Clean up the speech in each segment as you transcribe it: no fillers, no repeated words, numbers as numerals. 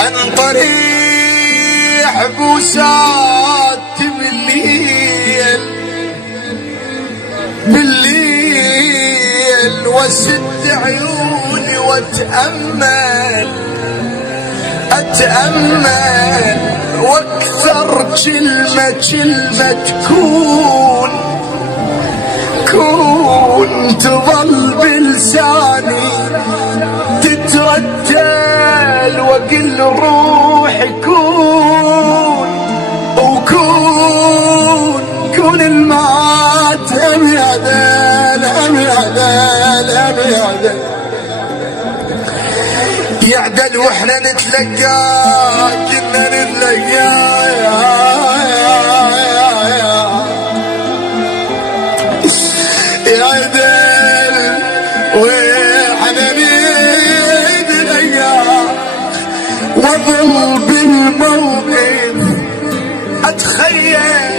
عن طريح بوسات بالليل بالليل، واسد عيوني واتأمل اتأمل، واكثر كلمة كلمة كون تظل بلساني تترتل، واقل روحي كون الماتم يا ذل يعدل، واحنا نتلقى كنا نتلقى يعدل، واحنا نتلقى، واظل بالموقف اتخيل،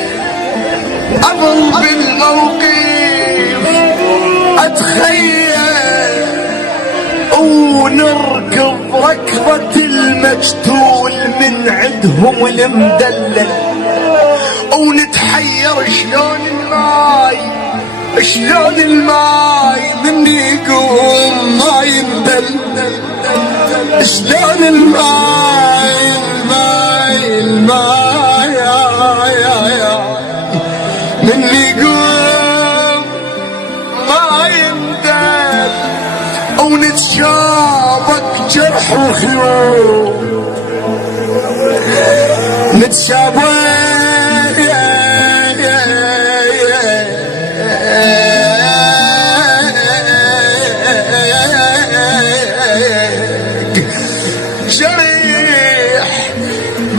اظل بالموقف اتخيل، ونركض ركضة المجتول من عندهم المدلل، ونتحير شلون الماي مني يقوم ما ينبل، شلون الماي مني يقوم ما ينبل، ونتشابك جرح وخيوط، نتشابك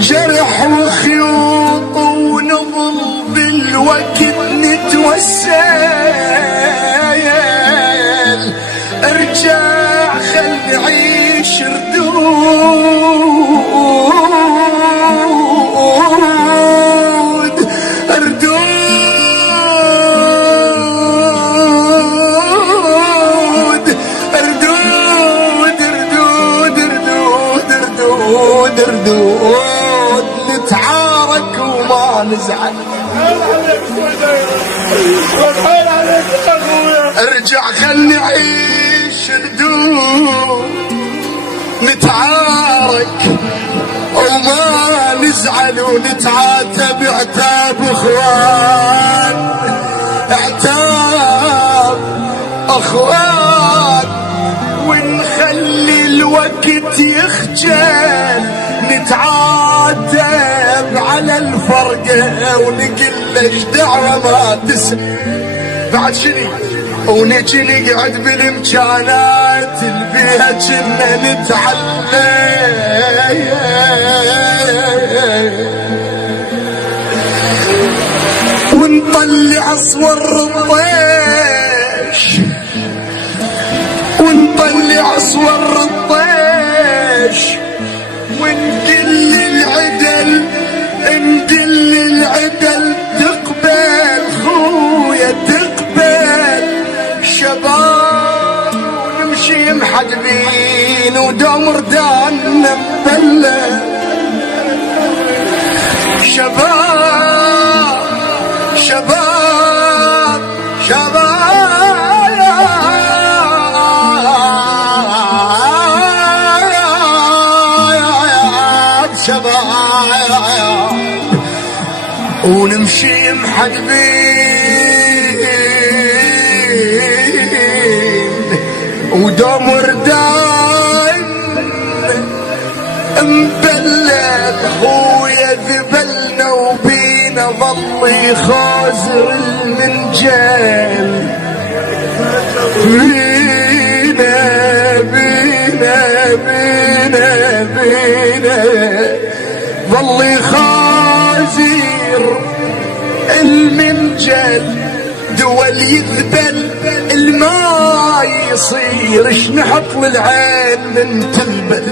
جرح وخيوط، ونظل بالوقت نتوسل، ارجع خلني اعيش ردود نتعارك وما نزعل، ارجع خلني اعيش ردود، نتعارك وما نزعل، ونتعاتب عتاب اخوان، عتاب اخوان، ونخلي الوقت يخجل، نتعاتب على الفرقة، ونقل ايش دعوة ما تسمع بعد شني، ونجي نقعد بالامكانات البيها كنا نتعلم، ونطلع صور الطيش، ونطلع صور الطيش، ونقل العدل تقبل خويا تقبل، شباب ونمشي محجبين ودوم رداننا مبلى، شباب شباب شباب ونمشي محجبين ودوم ردان مبلد، خويا ذبلنا وبينا ظل يخازر المنجل، بينا ظل يخازر المنجل، دول يذبل الماء يصير، اش نحط للعين من تلبل،